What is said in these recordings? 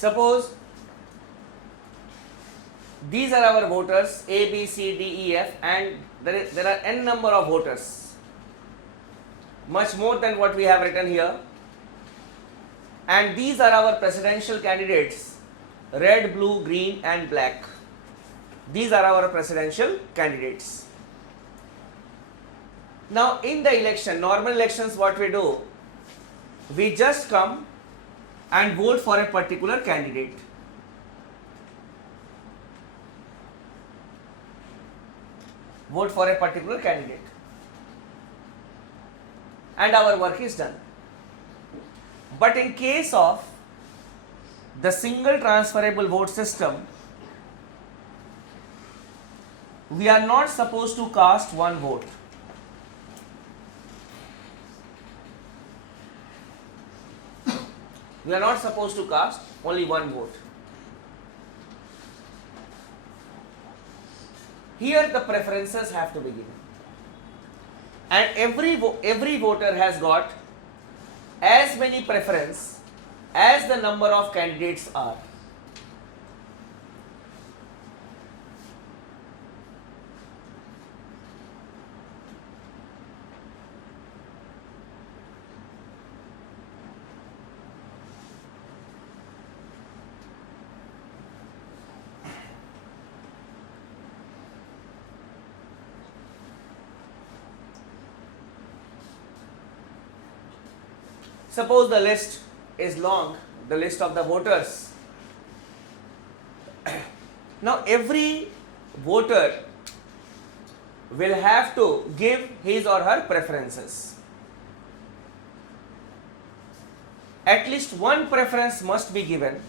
Suppose these are our voters A, B, C, D, E, F, and there are n number of voters, much more than what we have written here, and these are our presidential candidates, red, blue, green and black. These are our presidential candidates. Now in the election, normal elections, what we do, we just come and vote for a particular candidate. Vote for a particular candidate. And our work is done. But in case of the single transferable vote system, we are not supposed to cast one vote. We are not supposed to cast only one vote. Here the preferences have to be given. And every voter has got as many preferences as the number of candidates are. Suppose the list is long, the list of the voters. Now every voter will have to give his or her preferences. At least one preference must be given,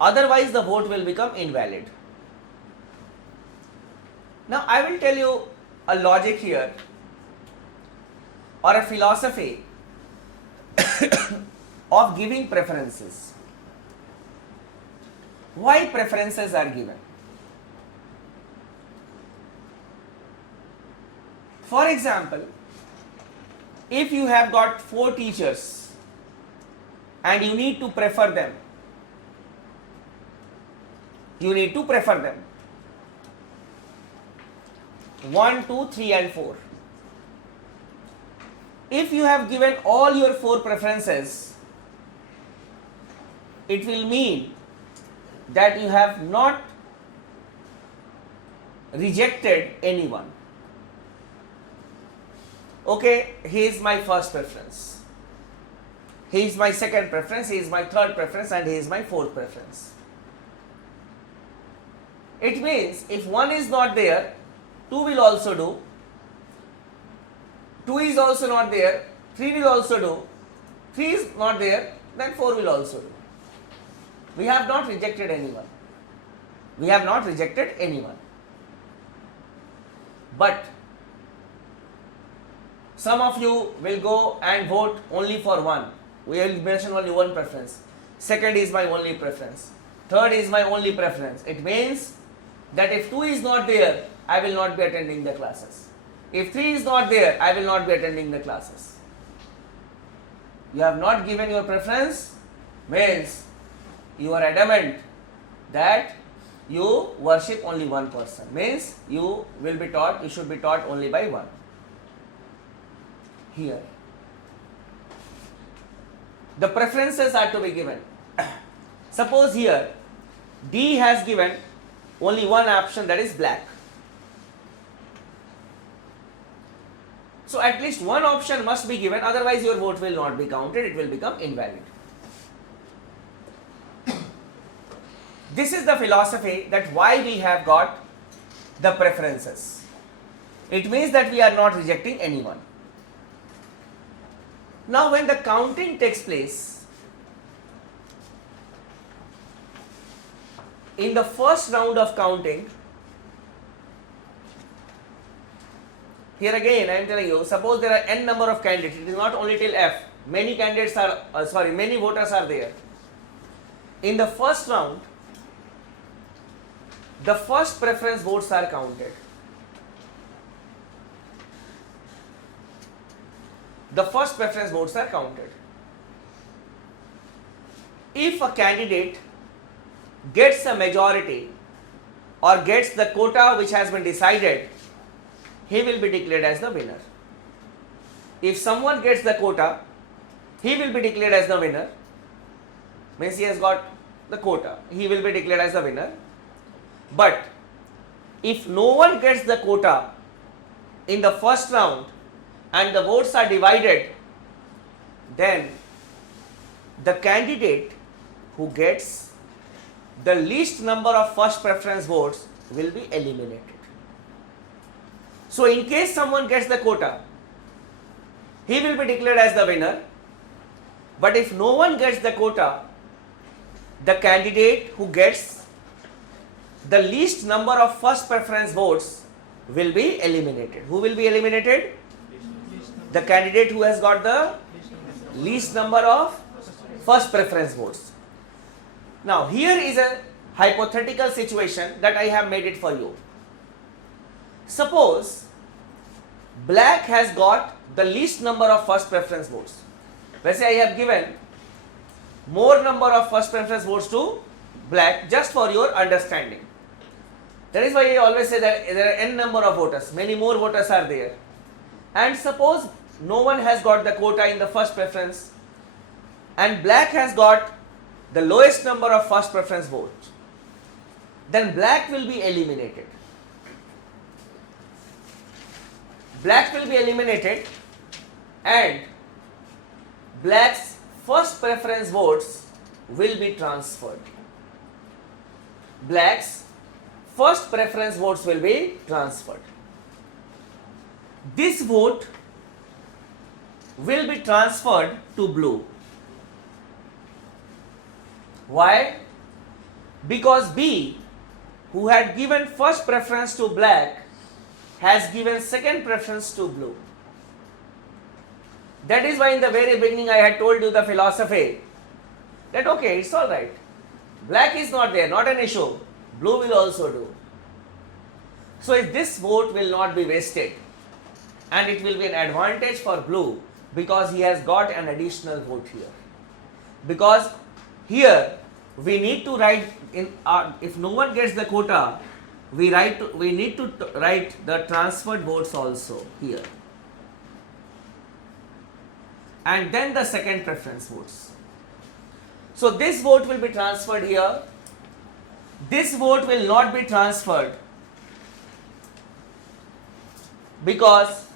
otherwise the vote will become invalid. Now I will tell you a logic here or a philosophy of giving preferences. Why preferences are given? For example, if you have got 4 teachers and you need to prefer them, you need to prefer them 1, 2, 3 and 4. If you have given all your 4 preferences, it will mean that you have not rejected anyone. Okay, he is my first preference, he is my second preference, he is my third preference and he is my fourth preference. It means if 1 is not there, 2 will also do, 2 is also not there, 3 will also do, 3 is not there, then 4 will also do. We have not rejected anyone. We have not rejected anyone. But some of you will go and vote only for one. We will mention only one preference. Second is my only preference. Third is my only preference. It means that if 2 is not there, I will not be attending the classes. If 3 is not there, I will not be attending the classes. You have not given your preference, means you are adamant that you worship only one person. Means you will be taught, you should be taught only by one. Here, the preferences are to be given. Suppose here, D has given only one option, that is black. So at least one option must be given, otherwise your vote will not be counted, it will become invalid. This is the philosophy that why we have got the preferences. It means that we are not rejecting anyone. Now when the counting takes place, in the first round of counting, here again I am telling you, suppose there are n number of candidates, it is not only till F, many candidates are, many voters are there. In the first round, the first preference votes are counted. The first preference votes are counted. if a candidate gets a majority or gets the quota which has been decided, he will be declared as the winner. If someone gets the quota, he will be declared as the winner. Means he has got the quota, he will be declared as the winner. But if no one gets the quota in the first round and the votes are divided, then the candidate who gets the least number of first preference votes will be eliminated. So in case someone gets the quota, he will be declared as the winner. But if no one gets the quota, the candidate who gets the least number of first preference votes will be eliminated. Who will be eliminated? The candidate who has got the least number of first preference votes. Now here is a hypothetical situation that I have made it for you. Suppose black has got the least number of first preference votes. Let's say I have given more number of first preference votes to black, just for your understanding. That is why I always say that there are n number of voters, many more voters are there. And suppose no one has got the quota in the first preference and black has got the lowest number of first preference votes, then black will be eliminated. Black will be eliminated and black's first preference votes will be transferred. Black's first preference votes will be transferred. This vote will be transferred to blue. Why? Because B, who had given first preference to black, has given second preference to blue. That is why in the very beginning I had told you the philosophy that okay, it's alright. Black is not there, not an issue. Blue will also do. So if this vote will not be wasted and it will be an advantage for blue because he has got an additional vote here. Because here we need to write in if no one gets the quota, we need to write the transferred votes also here. And then the second preference votes. So this vote will be transferred here. This vote will not be transferred because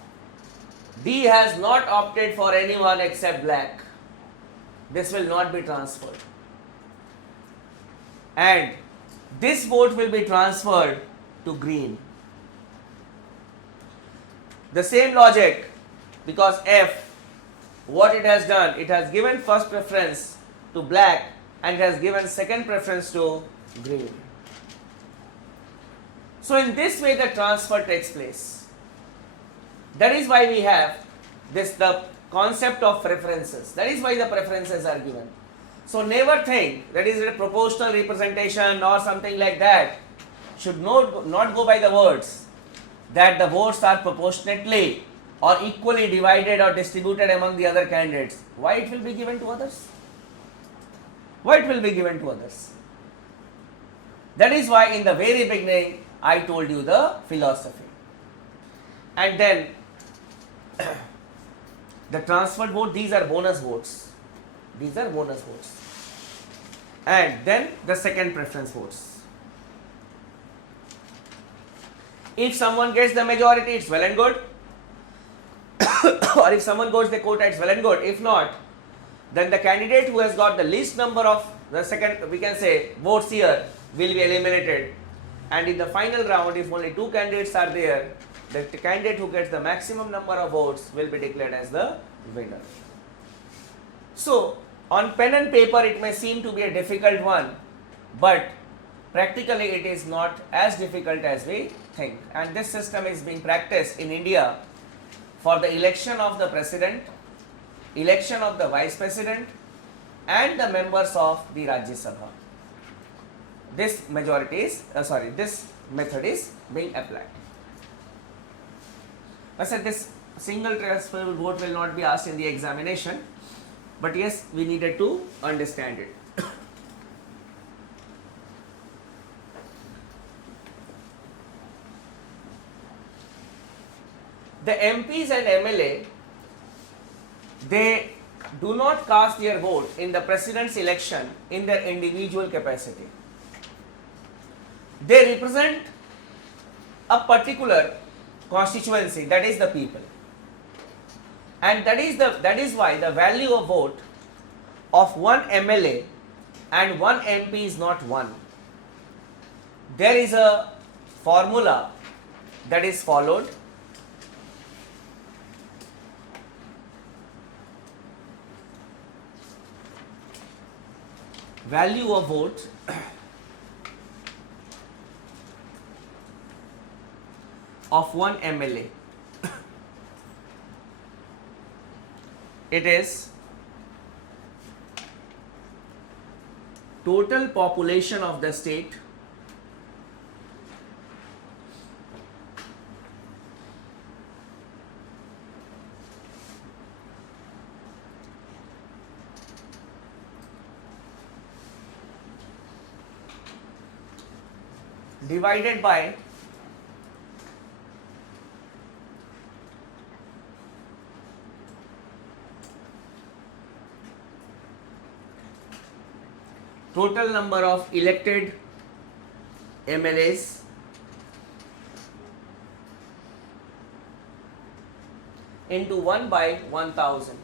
B has not opted for anyone except black. This will not be transferred. And this vote will be transferred to green. The same logic, because F, what it has done, it has given first preference to black and it has given second preference to green. So in this way the transfer takes place. That is why we have the concept of preferences. That is why the preferences are given. So never think that is a proportional representation or something like that. Should not go by the words that the votes are proportionately or equally divided or distributed among the other candidates. Why it will be given to others? Why it will be given to others? That is why in the very beginning I told you the philosophy. And then the transferred vote, these are bonus votes. These are bonus votes. And then the second preference votes. If someone gets the majority, it's well and good. Or if someone gets the quota, it's well and good. If not, then the candidate who has got the least number of the second, we can say, votes here will be eliminated. And in the final round, if only two candidates are there, the candidate who gets the maximum number of votes will be declared as the winner. So, on pen and paper it may seem to be a difficult one, but practically it is not as difficult as we think. And this system is being practiced in India for the election of the president, election of the vice president and the members of the Rajya Sabha. This this method is being applied. I said this single transferable vote will not be asked in the examination, but yes, we needed to understand it. the MPs and MLA, they do not cast their vote in the president's election in their individual capacity. They represent a particular constituency, that is the people, and that is why the value of vote of one MLA and one MP is not one. There is a formula that is followed. Value of vote of one MLA. It is total population of the state divided by total number of elected MLAs into 1 by 1000.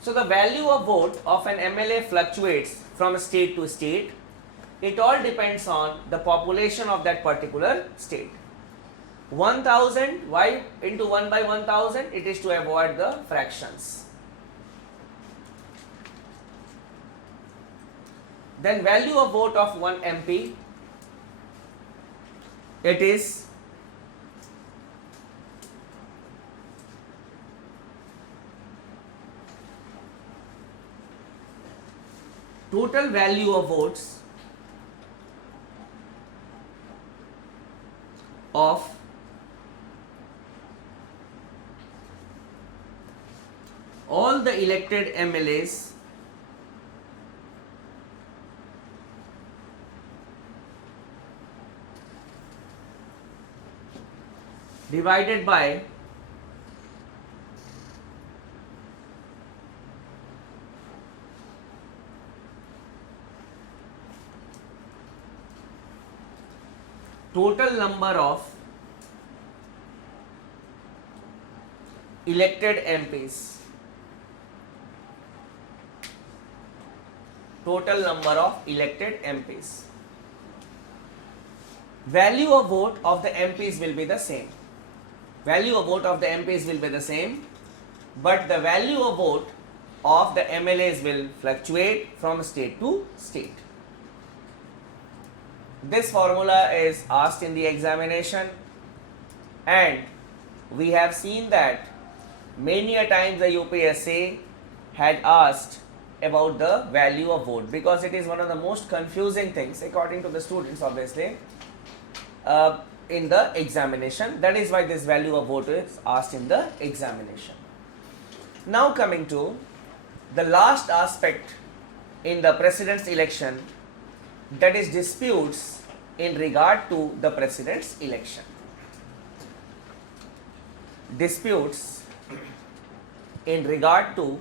So the value of vote of an MLA fluctuates from state to state. It all depends on the population of that particular state. 1000, why into 1 by 1000? It is to avoid the fractions. Then value of vote of one MP, it is total value of votes of all the elected MLAs divided by total number of elected MPs. Total number of elected MPs. Value of vote of the MPs will be the same. Value of vote of the MPs will be the same, but the value of vote of the MLAs will fluctuate from state to state. This formula is asked in the examination, and we have seen that many a times the UPSC had asked about the value of vote, because it is one of the most confusing things according to the students, obviously, in the examination. That is why this value of vote is asked in the examination. Now coming to the last aspect in the president's election, that is disputes in regard to the president's election. Disputes in regard to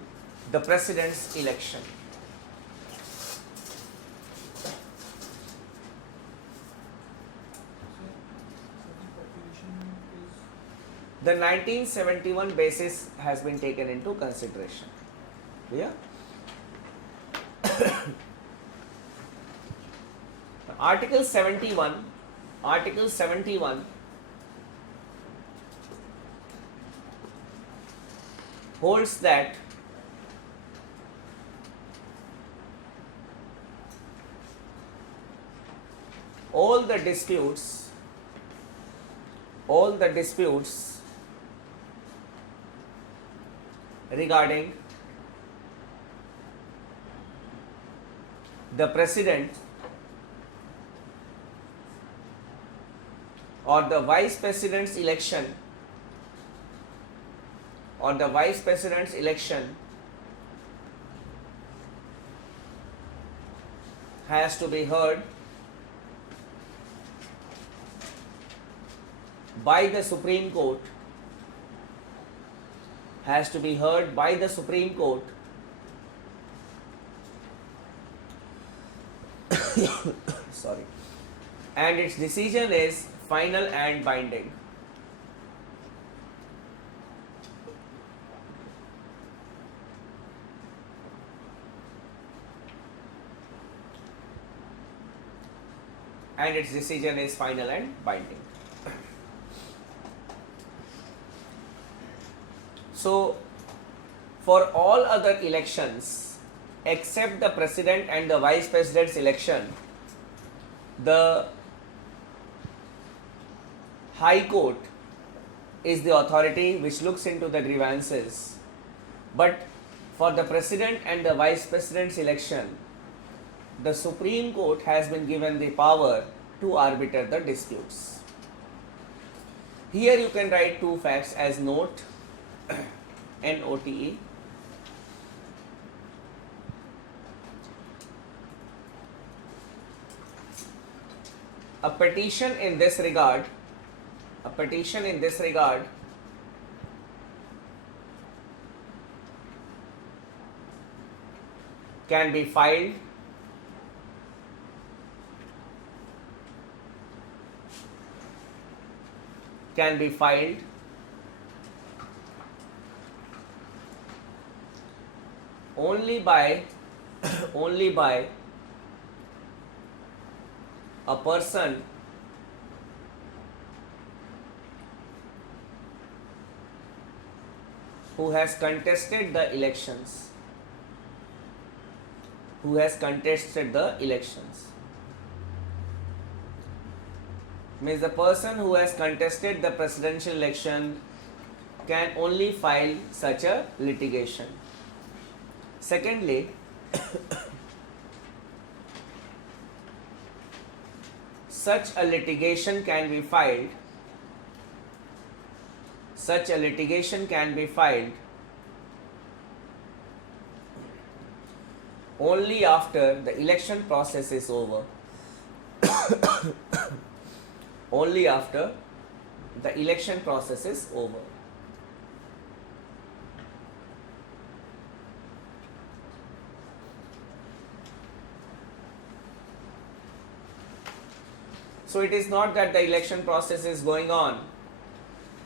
the president's election. The 1971 basis has been taken into consideration. Yeah. Article 71 holds that all the disputes regarding the president or the vice president's election has to be heard by the Supreme Court, has to be heard by the Supreme Court sorry, and its decision is final and binding. And its decision is final and binding. So, for all other elections except the president and the vice president's election, the High Court is the authority which looks into the grievances. But for the president and the vice president's election, the Supreme Court has been given the power to arbitrate the disputes. Here you can write two facts as note, NOTE. A petition in this regard can be filed only by a person who has contested the elections. Means the person who has contested the presidential election can only file such a litigation. Secondly, such a litigation can be filed only after the election process is over. Only after the election process is over. So it is not that the election process is going on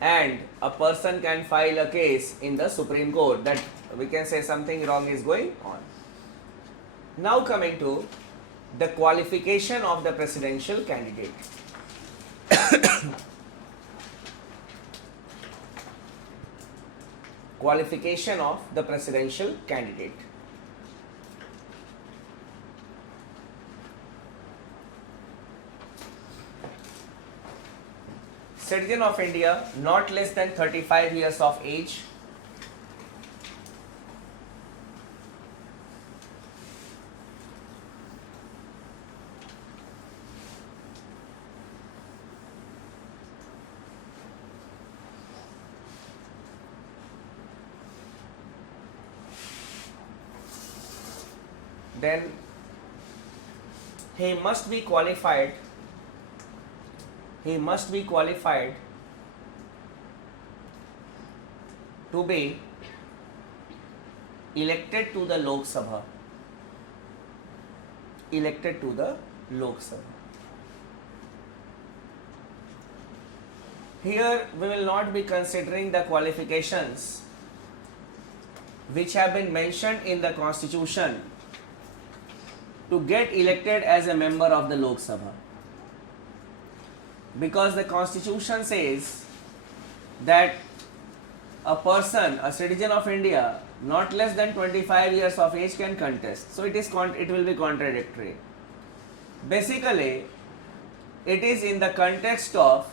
and a person can file a case in the Supreme Court that we can say something wrong is going on. Now coming to the qualification of the presidential candidate. Qualification of the presidential candidate. Citizen of India, not less than 35 years of age, then he must be qualified to be elected to the Lok Sabha. Here we will not be considering the qualifications which have been mentioned in the Constitution to get elected as a member of the Lok Sabha. Because the Constitution says that a person, a citizen of India, not less than 25 years of age can contest. So it will be contradictory. Basically, it is in the context of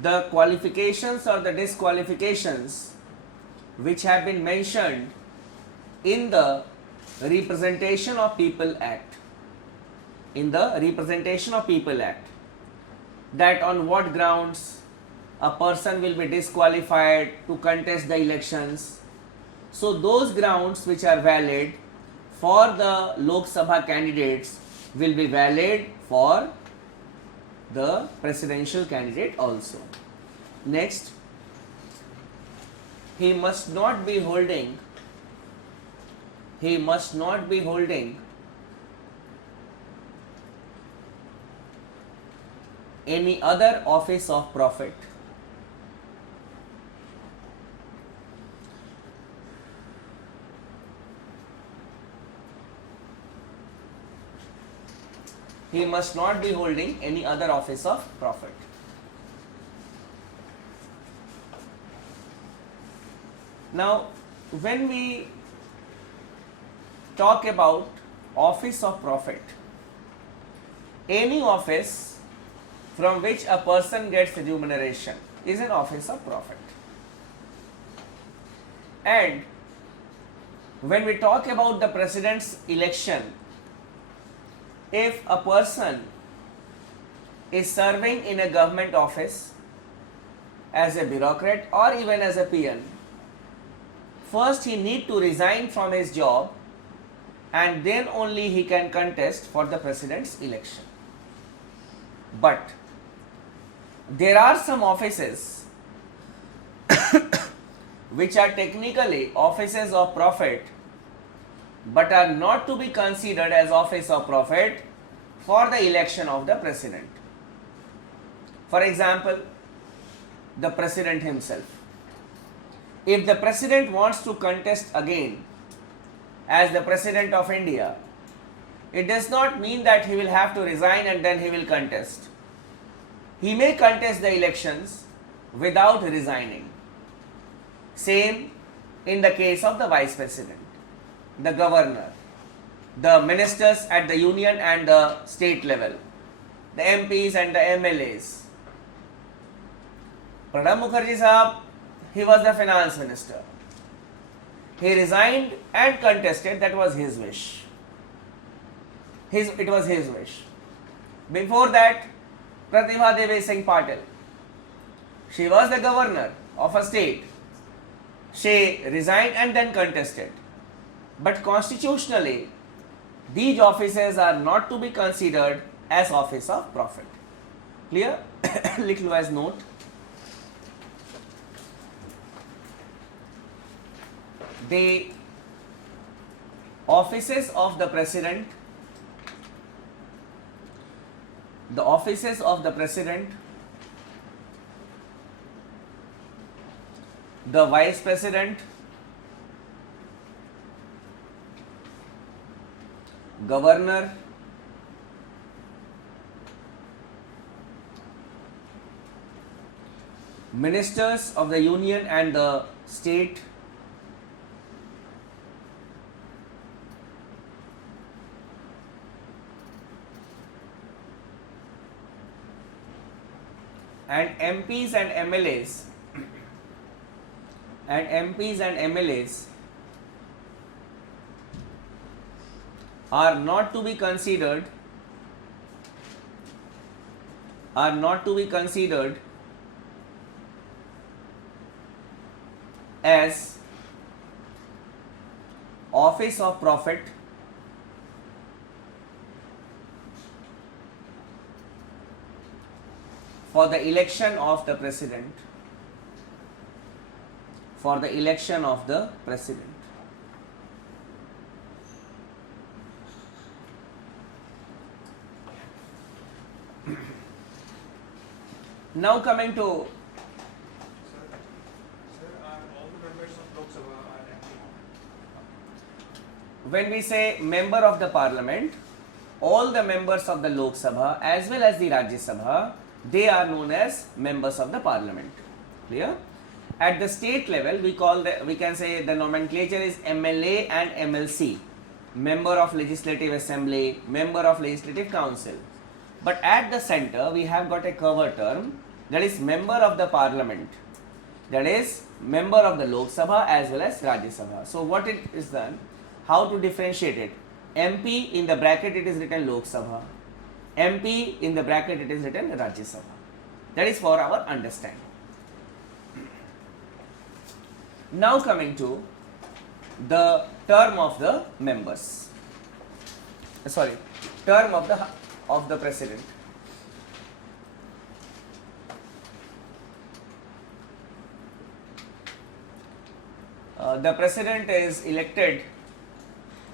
the qualifications or the disqualifications which have been mentioned in the Representation of People Act. That on what grounds a person will be disqualified to contest the elections. So those grounds which are valid for the Lok Sabha candidates will be valid for the presidential candidate also. Next, he must not be holding any other office of profit. He must not be holding any other office of profit. Now, when we talk about office of profit, any office from which a person gets remuneration is an office of profit. And when we talk about the president's election, if a person is serving in a government office as a bureaucrat or even as a peon, first he need to resign from his job and then only he can contest for the president's election. But there are some offices which are technically offices of profit but are not to be considered as office of profit for the election of the president. For example, the president himself. If the president wants to contest again as the president of India, it does not mean that he will have to resign and then he will contest. He may contest the elections without resigning. Same in the case of the vice president, the governor, the ministers at the union and the state level, the MPs and the MLAs. Pranab Mukherjee Sahab, he was the finance minister. He resigned and contested, that was his wish. It was his wish. Before that, Pratibha Devi Singh Patil, she was the governor of a state. She resigned and then contested. But constitutionally, these offices are not to be considered as office of profit. Clear? लिख लो as note. The offices of the president, the vice president, governor, ministers of the union and the state, and MPs and MLAs are not to be considered as office of profit for the election of the president. Now coming to Sir, are all the members of Lok Sabha are MP? when we say member of the parliament, all the members of the Lok Sabha as well as the Rajya Sabha, they are known as members of the parliament. Clear? At the state level, we can say the nomenclature is MLA and MLC, member of legislative assembly, member of legislative council. But at the center, we have got a cover term, that is member of the parliament, that is member of the Lok Sabha as well as Rajya Sabha. So what it is done, how to differentiate it? MP in the bracket it is written Lok Sabha, MP in the bracket it is written Rajya Sabha. That is for our understanding. Now coming to the term of the members, term of the president. The president is elected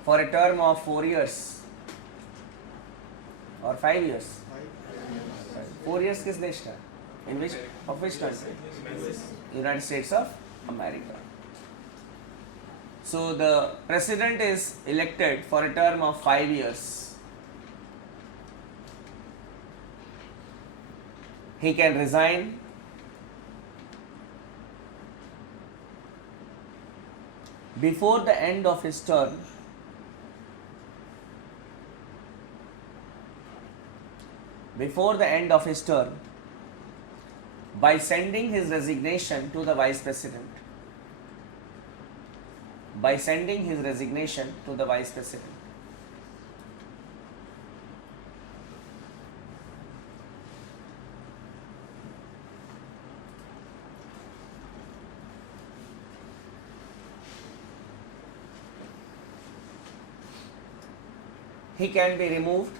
for a term of 4 years or 5 years. 4 years किस देश का? In which of which country? United States of America. So the president is elected for a term of 5 years. He can resign before the end of his term by sending his resignation to the vice president. He can be removed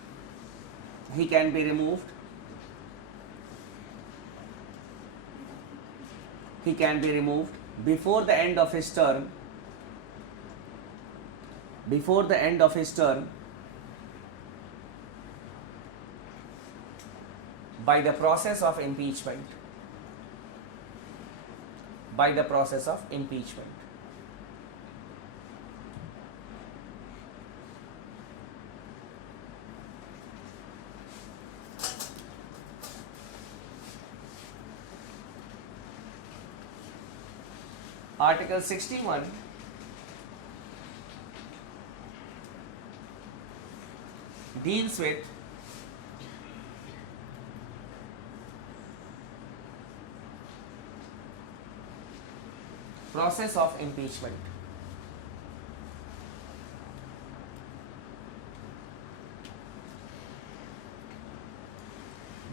before the end of his term by the process of impeachment. Article 61 deals with process of impeachment.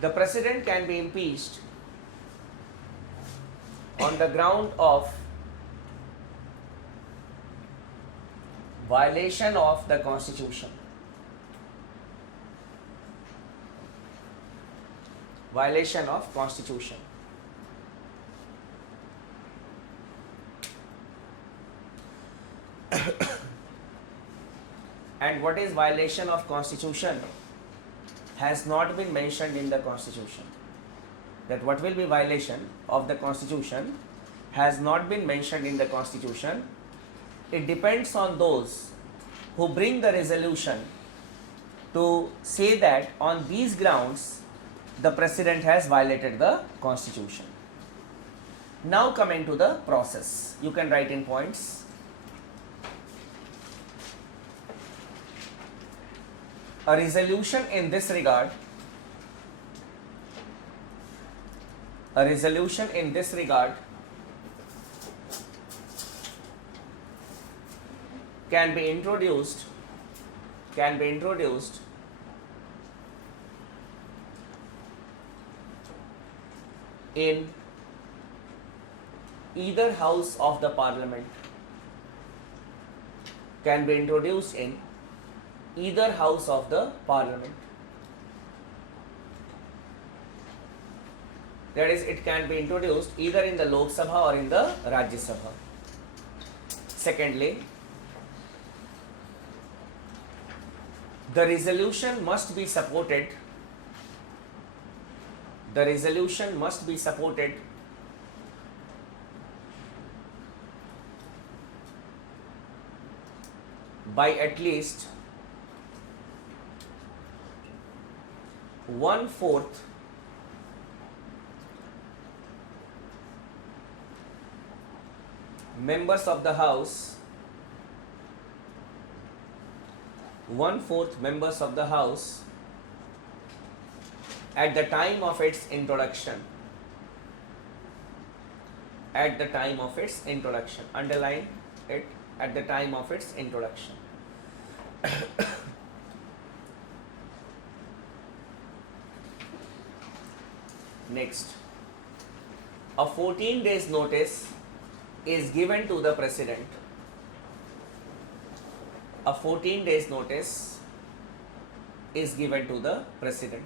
The president can be impeached on the ground of violation of the Constitution. And what is violation of Constitution has not been mentioned in the Constitution. That what will be violation of the Constitution has not been mentioned in the Constitution. It depends on those who bring the resolution to say that on these grounds the president has violated the Constitution. Now coming to the process, you can write in points. A resolution in this regard can be introduced in either house of the parliament. That is, it can be introduced either in the Lok Sabha or in the Rajya Sabha. Secondly, the resolution must be supported by at least 1/4 members of the House, 1/4 members of the House at the time of its introduction. Underline it, at the time of its introduction. Next, a 14 days notice is given to the president. A 14 days notice is given to the president.